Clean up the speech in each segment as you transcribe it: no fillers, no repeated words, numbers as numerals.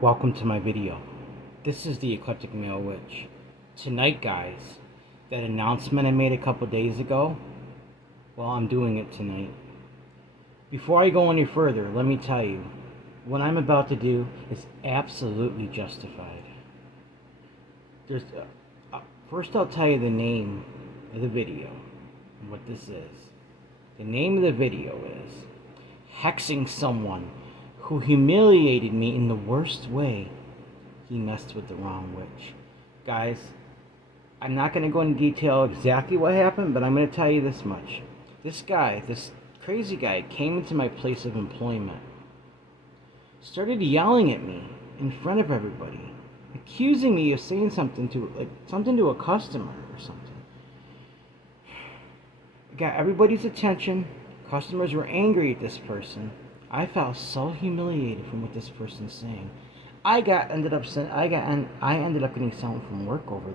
Welcome to my video. This is the Eclectic Male Witch. Tonight, guys, that announcement I made a couple days ago, well, I'm doing it tonight. Before I go any further, let me tell you, what I'm about to do is absolutely justified. First I'll tell you the name of the video and what this is. The name of the video is Hexing Someone Who Humiliated Me in the Worst Way. He messed with the wrong witch. Guys, I'm not going to go into detail exactly what happened, but I'm going to tell you this much. This crazy guy came into my place of employment, started yelling at me in front of everybody, accusing me of saying something to a customer or something. It got everybody's attention. Customers were angry at this person. I felt so humiliated from what this person's saying. I ended up getting sent from work over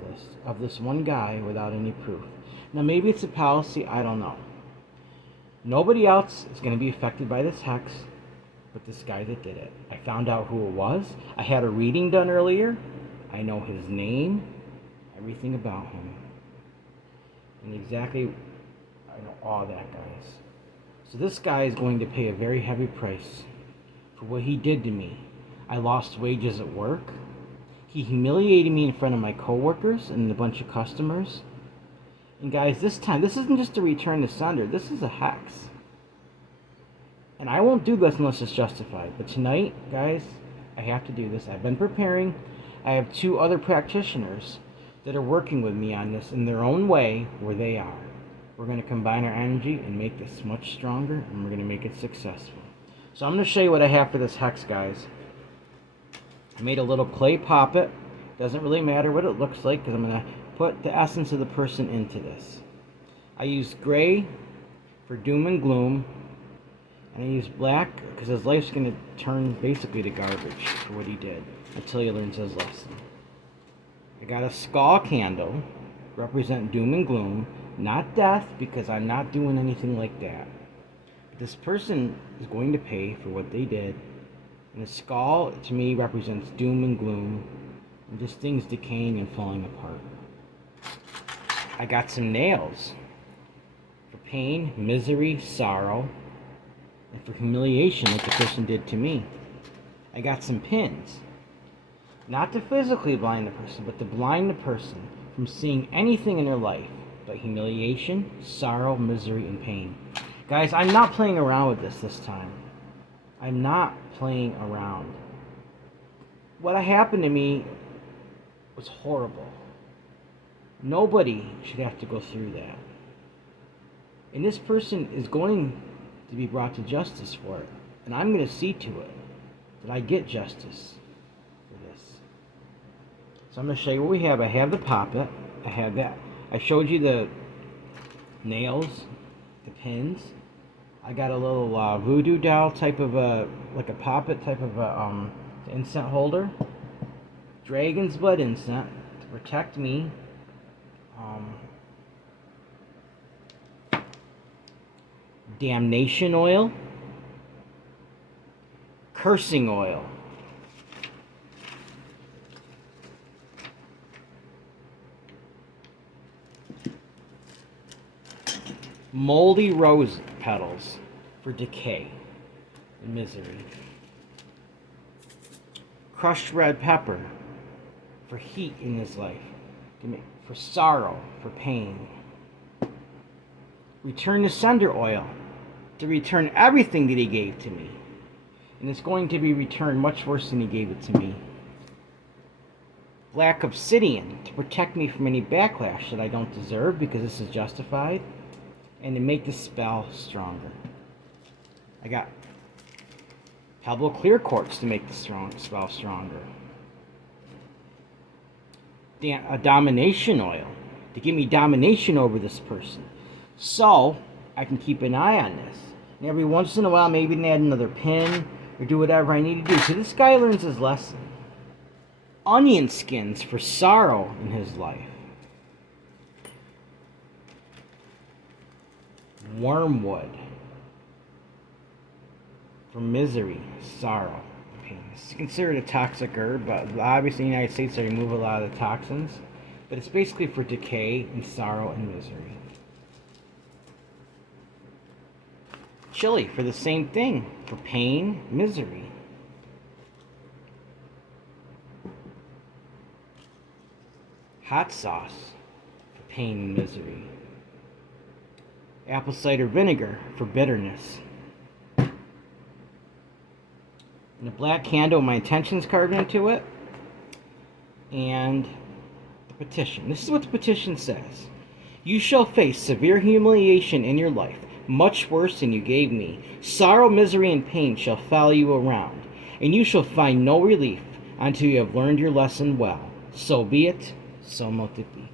this one guy without any proof. Now maybe it's a policy, I don't know. Nobody else is going to be affected by this hex but this guy that did it. I found out who it was. I had a reading done earlier. I know his name, everything about him. And I know all that, guys. So this guy is going to pay a very heavy price for what he did to me. I lost wages at work. He humiliated me in front of my coworkers and a bunch of customers. And guys, this time, this isn't just a return to sender. This is a hex. And I won't do this unless it's justified. But tonight, guys, I have to do this. I've been preparing. I have 2 other practitioners that are working with me on this in their own way where they are. We're going to combine our energy and make this much stronger, and we're going to make it successful. So I'm going to show you what I have for this hex, guys. I made a little clay poppet. Doesn't really matter what it looks like because I'm going to put the essence of the person into this. I used gray for doom and gloom, and I used black because his life's going to turn basically to garbage for what he did until he learns his lesson. I got a skull candle, represent doom and gloom, not death, because I'm not doing anything like that. But this person is going to pay for what they did. And the skull, to me, represents doom and gloom, and just things decaying and falling apart. I got some nails for pain, misery, sorrow, and for humiliation like the person did to me. I got some pins, not to physically blind the person, but to blind the person from seeing anything in their life but humiliation, sorrow, misery, and pain. Guys, I'm not playing around with this time. I'm not playing around. What happened to me was horrible. Nobody should have to go through that. And this person is going to be brought to justice for it. And I'm going to see to it that I get justice for this. So I'm going to show you what we have. I have the poppet. I have that. I showed you the nails, the pins. I got a little voodoo doll type of like a poppet type of incense holder. Dragon's blood incense to protect me. Damnation oil. Cursing oil. Moldy rose petals for decay and misery. Crushed red pepper for heat in his life, for sorrow, for pain. Return to sender oil to return everything that he gave to me. And it's going to be returned much worse than he gave it to me. Black obsidian to protect me from any backlash that I don't deserve because this is justified. And to make the spell stronger. I got pebble clear quartz to make the spell stronger. A domination oil to give me domination over this person, so I can keep an eye on this. And every once in a while, maybe add another pin or do whatever I need to do. So this guy learns his lesson. Onion skins for sorrow in his life. Wormwood for misery, sorrow, pain. This is considered a toxic herb, but obviously in the United States they remove a lot of the toxins. But it's basically for decay and sorrow and misery. Chili for the same thing, for pain, misery. Hot sauce for pain and misery. Apple cider vinegar for bitterness. And a black candle, my intentions carved into it. And the petition. This is what the petition says. You shall face severe humiliation in your life, much worse than you gave me. Sorrow, misery, and pain shall follow you around, and you shall find no relief until you have learned your lesson well. So be it, so mote it be.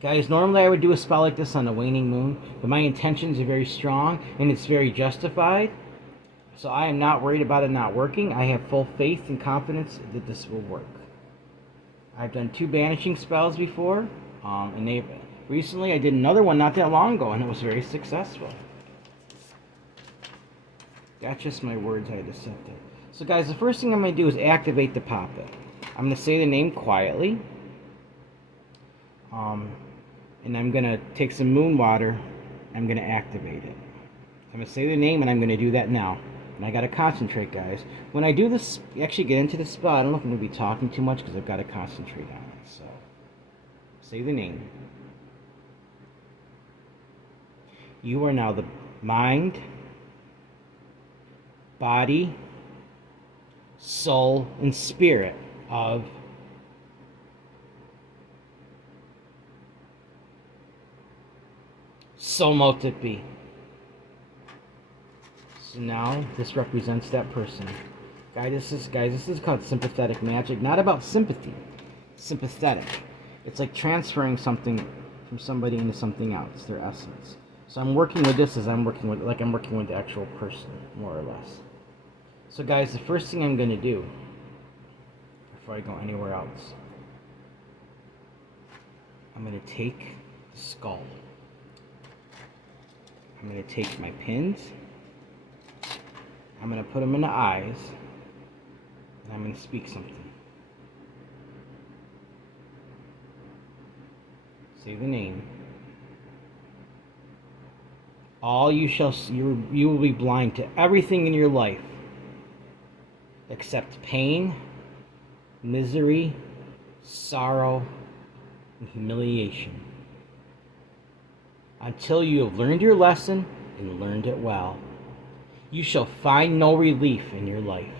Guys, normally I would do a spell like this on a waning moon, but my intentions are very strong, and it's very justified. So I am not worried about it not working. I have full faith and confidence that this will work. I've done 2 banishing spells before, and recently I did another one not that long ago, and it was very successful. That's just my words I just said there. So guys, the first thing I'm going to do is activate the poppet. I'm going to say the name quietly. And I'm going to take some moon water. I'm going to activate it. I'm going to say the name, and I'm going to do that now. And I got to concentrate, guys. When I do this, actually get into the spell, I don't know if I'm going to be talking too much because I've got to concentrate on it. So, say the name. You are now the mind, body, soul, and spirit of so mote it be. So now this represents that person. Guys, this is called sympathetic magic. Not about sympathy. Sympathetic. It's like transferring something from somebody into something else, their essence. So I'm working with this as I'm working with the actual person, more or less. So guys, the first thing I'm gonna do before I go anywhere else, I'm gonna take the skull. I'm going to take my pins, I'm going to put them in the eyes, and I'm going to speak something. Say the name. All you shall see, you will be blind to everything in your life except pain, misery, sorrow, and humiliation. Until you have learned your lesson and learned it well. You shall find no relief in your life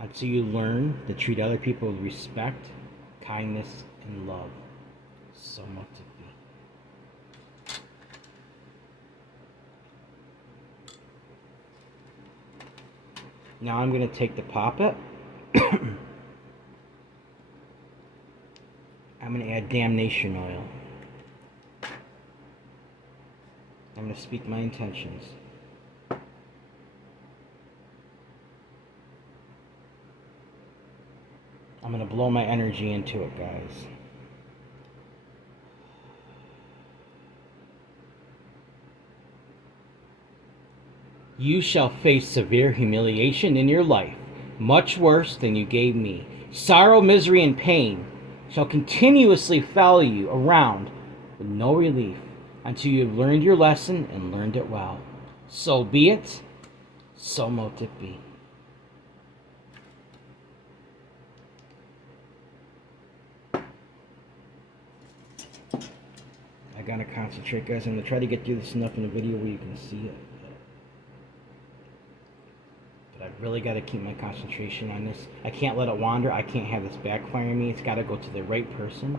until you learn to treat other people with respect, kindness, and love. So much to be. Now I'm going to take the poppet. I'm going to add damnation oil. I'm going to speak my intentions. I'm going to blow my energy into it, guys. You shall face severe humiliation in your life, much worse than you gave me. Sorrow, misery, and pain shall continuously follow you around with no relief until you have learned your lesson and learned it well. So be it, so mote it be. I gotta concentrate, guys. I'm gonna try to get through this enough in the video where you can see it. But I've really got to keep my concentration on this. I can't let it wander. I can't have this backfire me. It's got to go to the right person.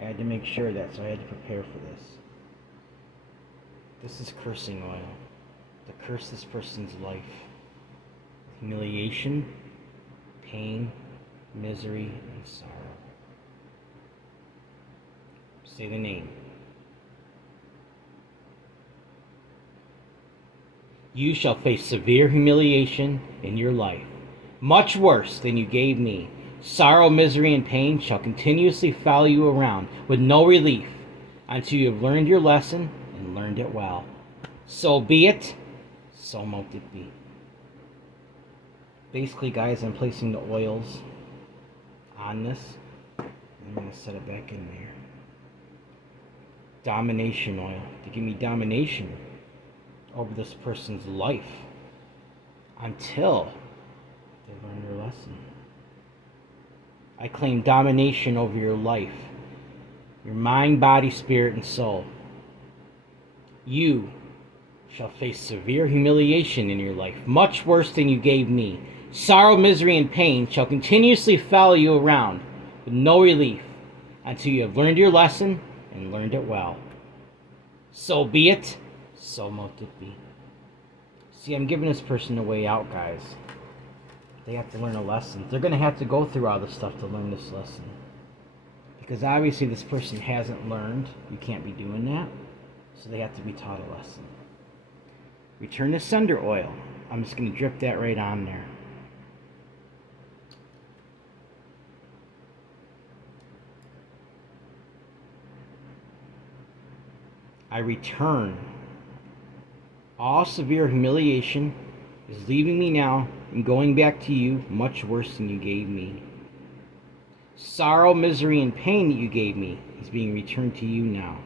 I had to make sure of that, so I had to prepare for this. This is cursing oil. To curse this person's life. Humiliation, pain, misery, and sorrow. Say the name. You shall face severe humiliation in your life, much worse than you gave me. Sorrow, misery, and pain shall continuously follow you around with no relief until you have learned your lesson and learned it well. So be it, so mote it be. Basically, guys, I'm placing the oils on this. I'm going to set it back in there. Domination oil to give me domination over this person's life until they learn their lesson. I claim domination over your life, your mind, body, spirit, and soul. You shall face severe humiliation in your life, much worse than you gave me. Sorrow, misery, and pain shall continuously follow you around with no relief until you have learned your lesson and learned it well. So be it, so mote it be. See, I'm giving this person a way out, guys. They have to learn a lesson. They're going to have to go through all this stuff to learn this lesson. Because obviously this person hasn't learned. You can't be doing that. So they have to be taught a lesson. Return to sender oil. I'm just going to drip that right on there. I return. All severe humiliation is leaving me now and going back to you much worse than you gave me. Sorrow, misery, and pain that you gave me is being returned to you now.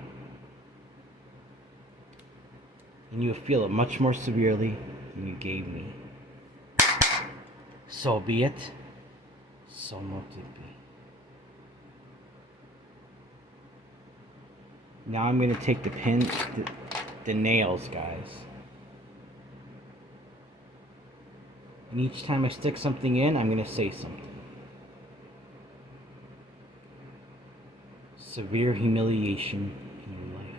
And you will feel it much more severely than you gave me. So be it, so mote it be. Now I'm going to take the pin, the nails, guys. And each time I stick something in, I'm going to say something. Severe humiliation in your life.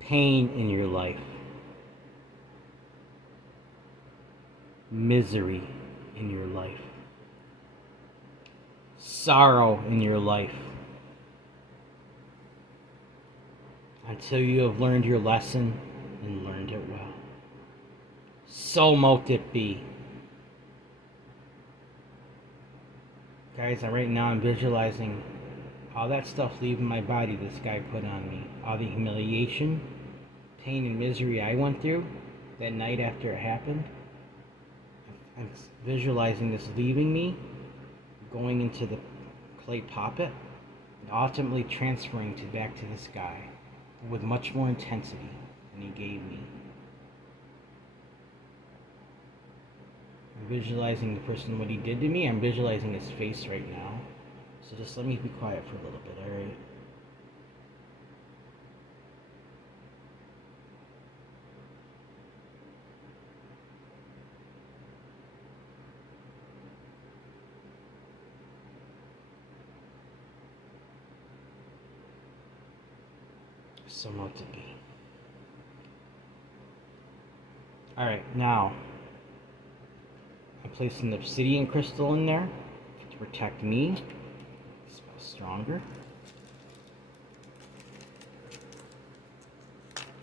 Pain in your life. Misery in your life. Sorrow in your life. Until you have learned your lesson and learned it well. So mote it be. Guys, right now I'm visualizing all that stuff leaving my body this guy put on me. All the humiliation, pain, and misery I went through that night after it happened. I'm visualizing this leaving me, going into the clay poppet, and ultimately transferring back to this guy with much more intensity than he gave me. I'm visualizing the person, what he did to me. I'm visualizing his face right now. So just let me be quiet for a little bit, alright? So mote it be. Alright, now I'm placing the obsidian crystal in there to protect me. It smells stronger.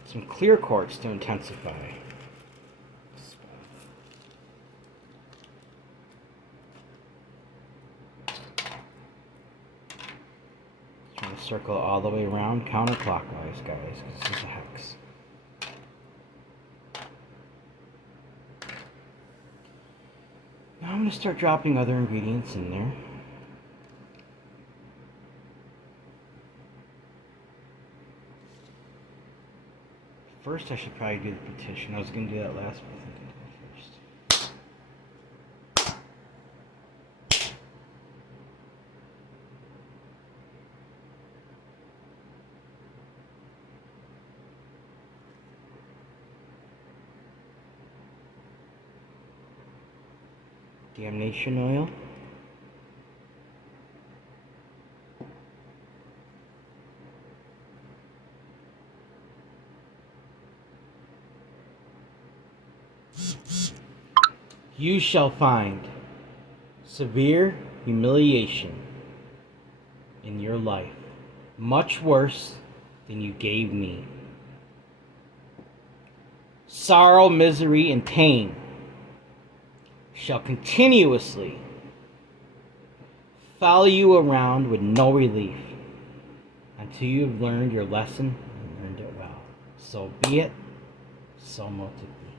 Some clear quartz to intensify. Trying to circle all the way around counterclockwise, guys, because this is a hex. Now I'm going to start dropping other ingredients in there. First, I should probably do the petition. I was going to do that last, but I think I'll go first. Damnation oil. You shall find severe humiliation in your life, much worse than you gave me. Sorrow, misery, and pain shall continuously follow you around with no relief until you have learned your lesson and learned it well. So be it, so mote it be.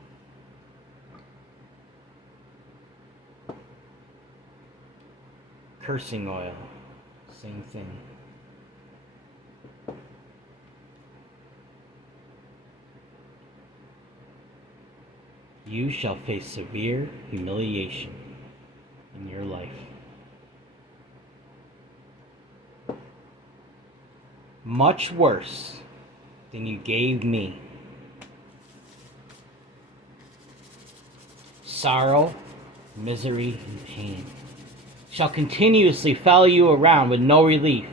Cursing oil. Same thing. You shall face severe humiliation in your life. Much worse than you gave me. Sorrow, misery, and pain shall continuously follow you around with no relief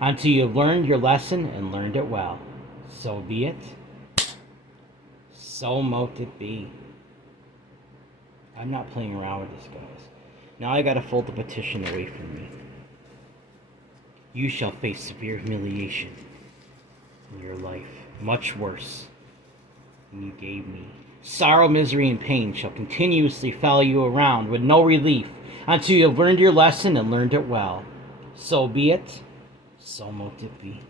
until you have learned your lesson and learned it well. So be it. So mote it be. I'm not playing around with this, guys. Now I gotta fold the petition away from me. You shall face severe humiliation in your life, much worse than you gave me. Sorrow, misery, and pain shall continuously follow you around with no relief until you have learned your lesson and learned it well. So be it. So mote it be.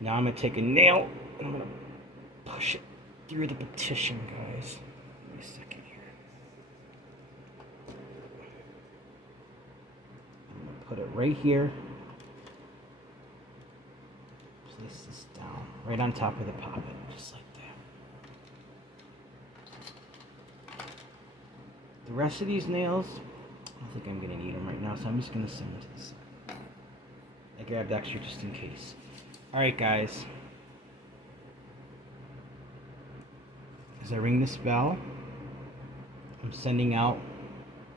Now I'm gonna take a nail and I'm gonna push it through the petition, guys. Give me a second here. I'm gonna put it right here. Place this down right on top of the poppet, just like that. The rest of these nails, I don't think I'm gonna need them right now, so I'm just gonna send them to the side. I grabbed extra just in case. Alright, guys. As I ring this bell, I'm sending out,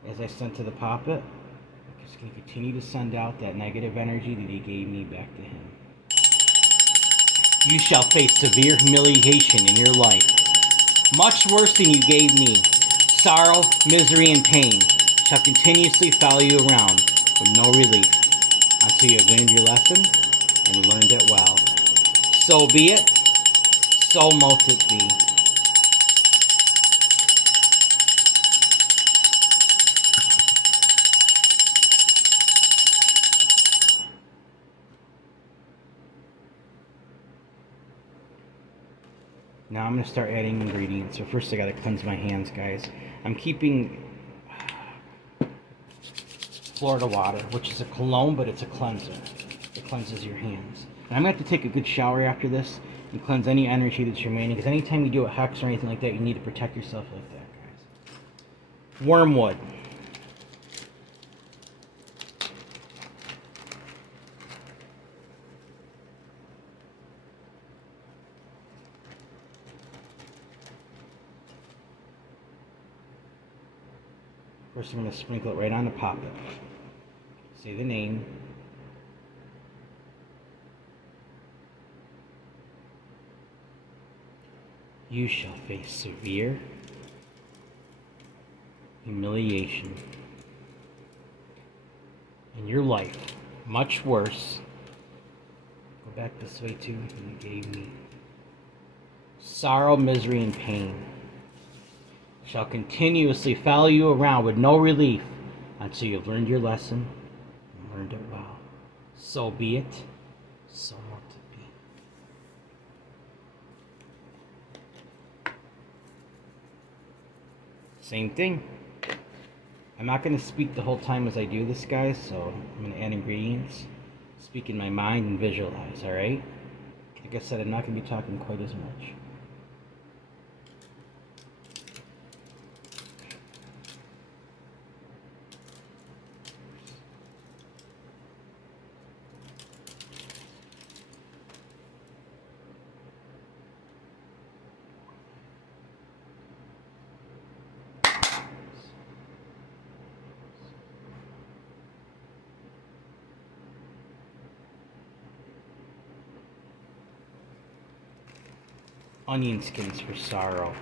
as I sent to the poppet, I'm just going to continue to send out that negative energy that he gave me back to him. You shall face severe humiliation in your life, much worse than you gave me. Sorrow, misery, and pain shall continuously follow you around with no relief until you have learned your lesson and learned it well. So be it. So mote it be. Now I'm going to start adding ingredients. So first I got to cleanse my hands, guys. I'm keeping Florida water, which is a cologne, but it's a cleanser. It cleanses your hands. And I'm going to have to take a good shower after this and cleanse any energy that's remaining, because anytime you do a hex or anything like that, you need to protect yourself like that, guys. Wormwood. First, I'm going to sprinkle it right on the poppet. Say the name. You shall face severe humiliation in your life, much worse. Go back this way too, than you gave me. Sorrow, misery, and pain shall continuously follow you around with no relief until you've learned your lesson and learned it well. So be it. So mote it be. Same thing. I'm not going to speak the whole time as I do this, guys, so I'm going to add ingredients, speak in my mind, and visualize, alright? Like I said, I'm not going to be talking quite as much. Onion skins for sorrow.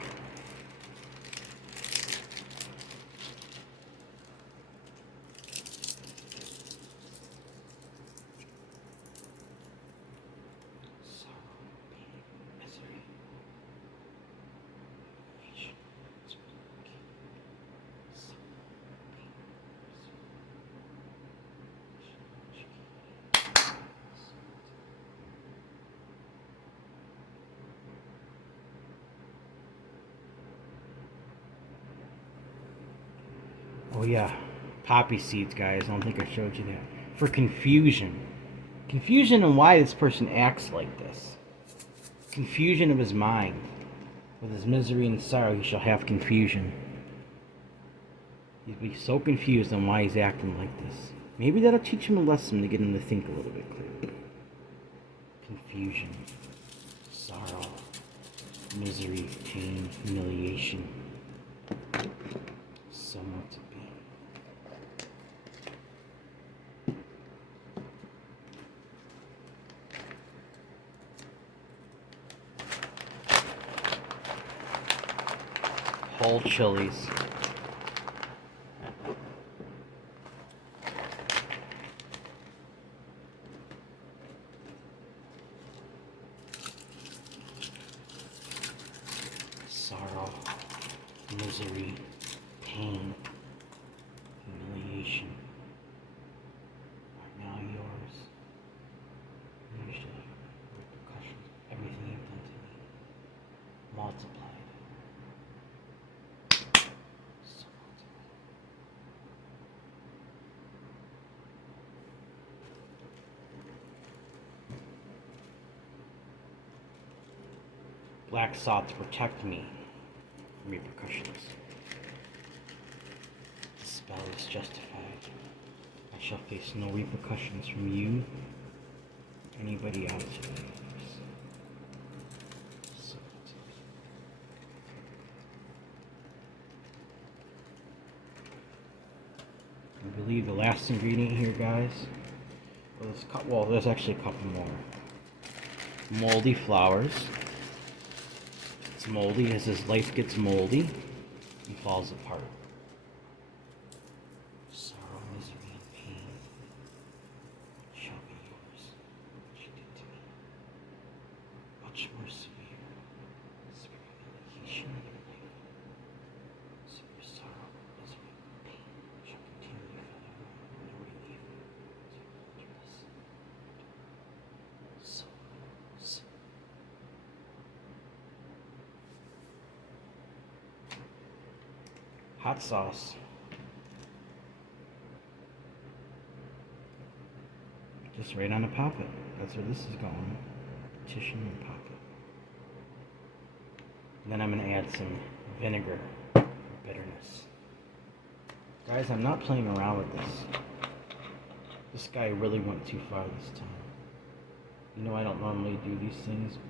Oh yeah, poppy seeds, guys. I don't think I showed you that. For confusion. Confusion on why this person acts like this. Confusion of his mind. With his misery and sorrow, he shall have confusion. He'll be so confused on why he's acting like this. Maybe that'll teach him a lesson to get him to think a little bit clearer. Confusion, sorrow, misery, pain, humiliation. So much to be. Whole chilies. Sorrow, misery, pain, humiliation are now yours. Usually, repercussions, everything you've done to me, multiplied. So multiplied. Black sought to protect me from repercussions. The spell is justified. I shall face no repercussions from you, or anybody else in my lives. So I believe the last ingredient here, guys. There's actually a couple more. Moldy flowers. It's moldy. As his life gets moldy, he falls apart. Sorrow, misery, and pain shall be yours. What you did to me, much more severe. Severe humiliation in your life. Severe sorrow, misery, and pain shall continue forever. No relief. So. Hot sauce. Just right on the poppet. That's where this is going. Petition and poppet. And then I'm going to add some vinegar for bitterness. Guys, I'm not playing around with this. This guy really went too far this time. You know I don't normally do these things, but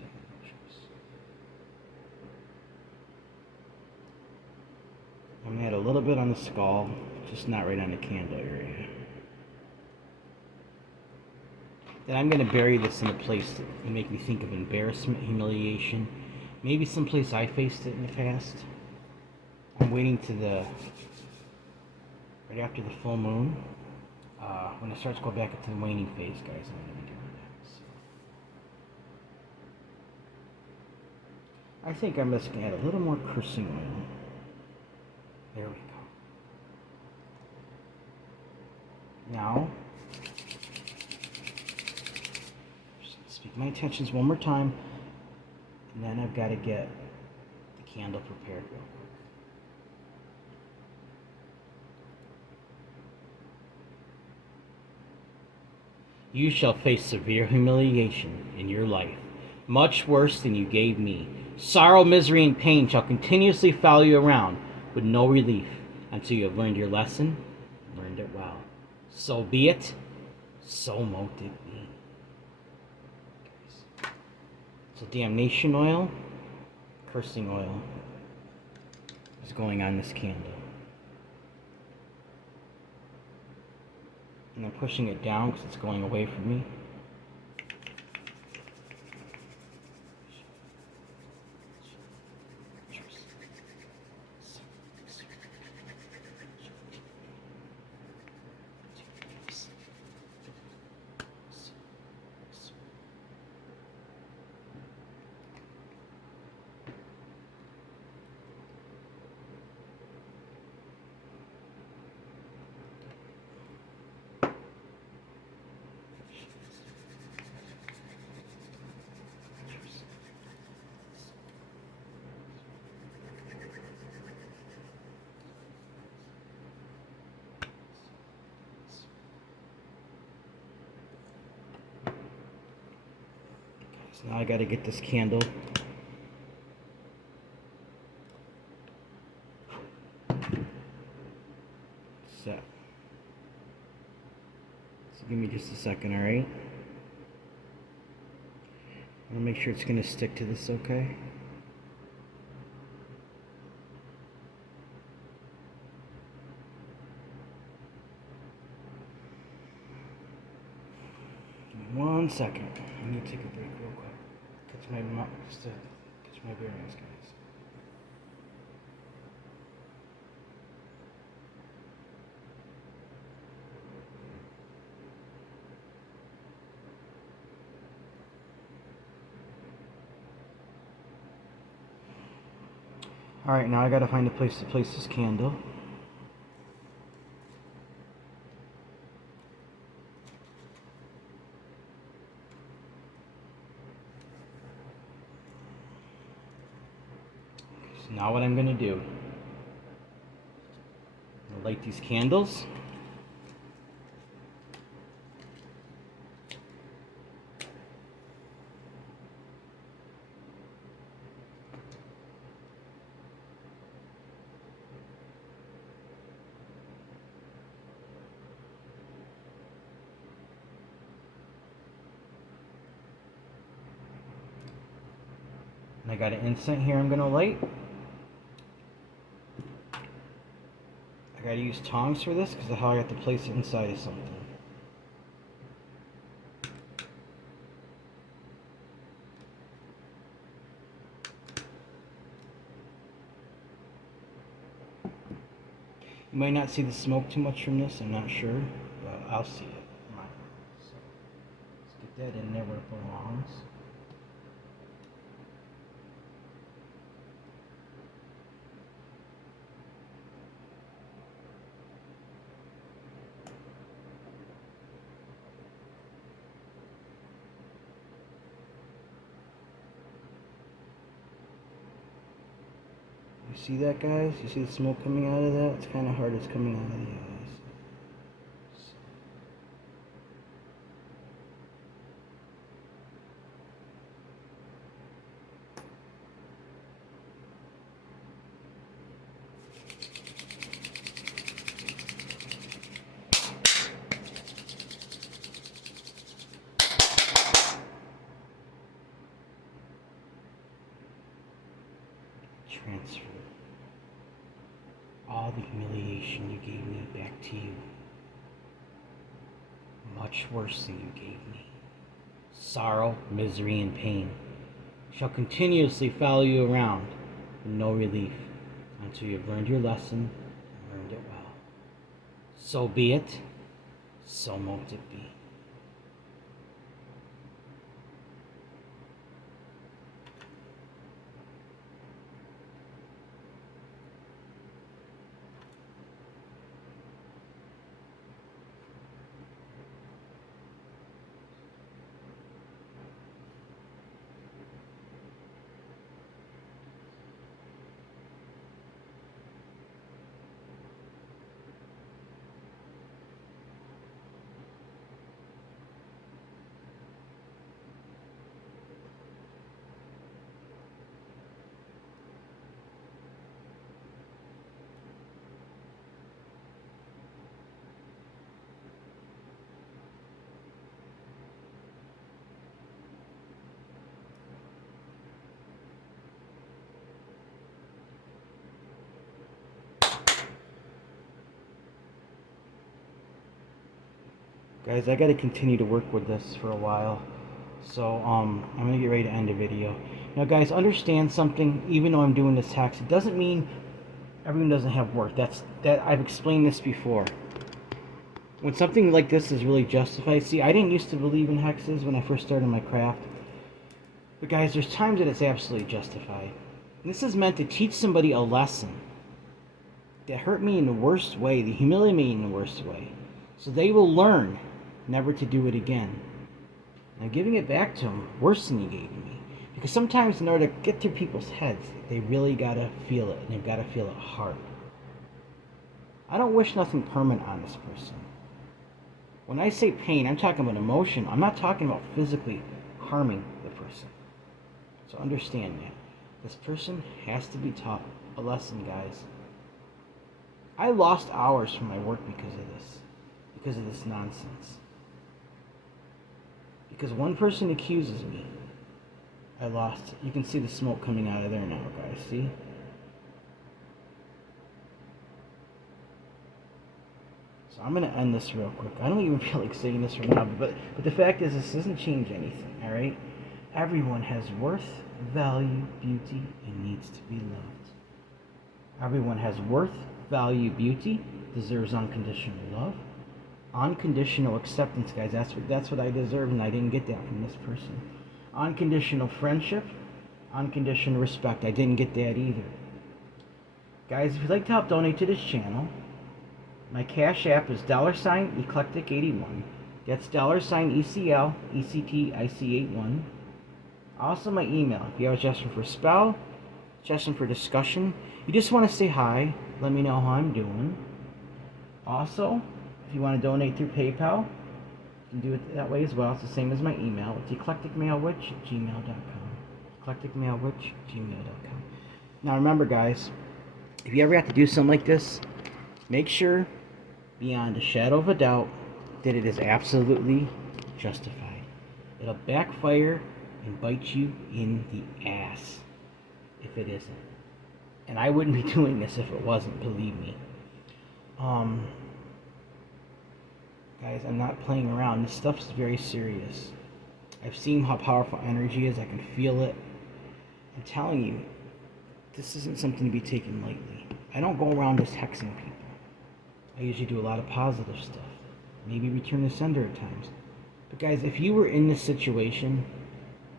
I'm going to add a little bit on the skull, just not right on the candle area. Then I'm going to bury this in a place that make me think of embarrassment, humiliation, maybe someplace I faced it in the past. I'm waiting to right after the full moon. When it starts to go back into the waning phase, guys, I'm going to be doing that. So. I think I'm just going to add a little more cursing oil. There we go. Now, speak my intentions one more time, and then I've got to get the candle prepared real quick. You shall face severe humiliation in your life, much worse than you gave me. Sorrow, misery, and pain shall continuously follow you around, with no relief, until you have learned your lesson, learned it well. So be it, so mote it be. So damnation oil, cursing oil is going on this candle. And I'm pushing it down because it's going away from me. So now I gotta get this candle. Set. So give me just a second, alright? I'm gonna make sure it's gonna stick to this, okay? Give me 1 second. I need to take a break real quick. Catch my bearings, guys. Alright, now I gotta find a place to place this candle. So now what I'm gonna do, I'm gonna light these candles. And I got an incense here I'm gonna light. I gotta use tongs for this because of how I have to place it inside of something. You might not see the smoke too much from this, I'm not sure, but I'll see it. So let's get that in there where it belongs. You see that, guys? You see the smoke coming out of that? It's kind of hard. It's coming out of the eyes. Transfer all the humiliation you gave me back to you. Much worse than you gave me. Sorrow, misery, and pain shall continuously follow you around with no relief until you have learned your lesson and learned it well. So be it, so mote it be. Guys, I gotta continue to work with this for a while. So, I'm gonna get ready to end the video. Now, guys, understand something. Even though I'm doing this hex, it doesn't mean everyone doesn't have work. I've explained this before. When something like this is really justified, see, I didn't used to believe in hexes when I first started my craft. But guys, there's times that it's absolutely justified. And this is meant to teach somebody a lesson that hurt me in the worst way, that humiliated me in the worst way. So they will learn never to do it again. And I'm giving it back to them worse than you gave me. Because sometimes in order to get through people's heads, they really gotta feel it, and they've gotta feel it hard. I don't wish nothing permanent on this person. When I say pain, I'm talking about emotion. I'm not talking about physically harming the person. So understand that. This person has to be taught a lesson, guys. I lost hours from my work because of this nonsense. Because one person accuses me, I lost it. You can see the smoke coming out of there now, guys. See? So I'm going to end this real quick. I don't even feel like saying this right now, but the fact is, this doesn't change anything, all right? Everyone has worth, value, beauty, and needs to be loved. Everyone has worth, value, beauty, deserves unconditional love, unconditional acceptance, guys. That's what I deserve, and I didn't get that from this person. Unconditional friendship, unconditional respect. I didn't get that either. Guys, if you'd like to help donate to this channel, my Cash App is $Eclectic81. That's $ECL ECTIC81. Also, my email. If you have a suggestion for a spell, suggestion for discussion, you just want to say hi, let me know how I'm doing. Also, if you want to donate through PayPal, you can do it that way as well. It's the same as my email. It's eclecticmalewitch@gmail.com. eclecticmalewitch@gmail.com. Now remember, guys, if you ever have to do something like this, make sure, beyond a shadow of a doubt, that it is absolutely justified. It'll backfire and bite you in the ass if it isn't. And I wouldn't be doing this if it wasn't, believe me. Guys, I'm not playing around. This stuff is very serious. I've seen how powerful energy is. I can feel it. I'm telling you, this isn't something to be taken lightly. I don't go around just hexing people. I usually do a lot of positive stuff. Maybe return the sender at times. But guys, if you were in this situation,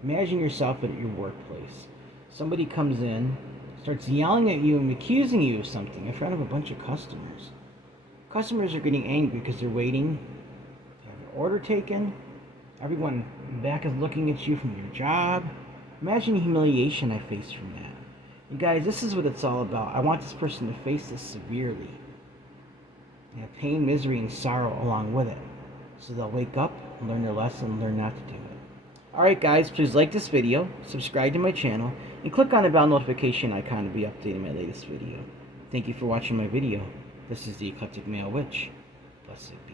imagine yourself at your workplace. Somebody comes in, starts yelling at you and accusing you of something in front of a bunch of customers. Customers are getting angry because they're waiting to have their order taken. Everyone back is looking at you from your job. Imagine the humiliation I faced from that. And guys, this is what it's all about. I want this person to face this severely. They have pain, misery, and sorrow along with it. So they'll wake up and learn their lesson and learn not to do it. Alright guys, please like this video, subscribe to my channel, and click on the bell notification icon to be updated my latest video. Thank you for watching my video. This is the Eclectic Male Witch. Blessed be.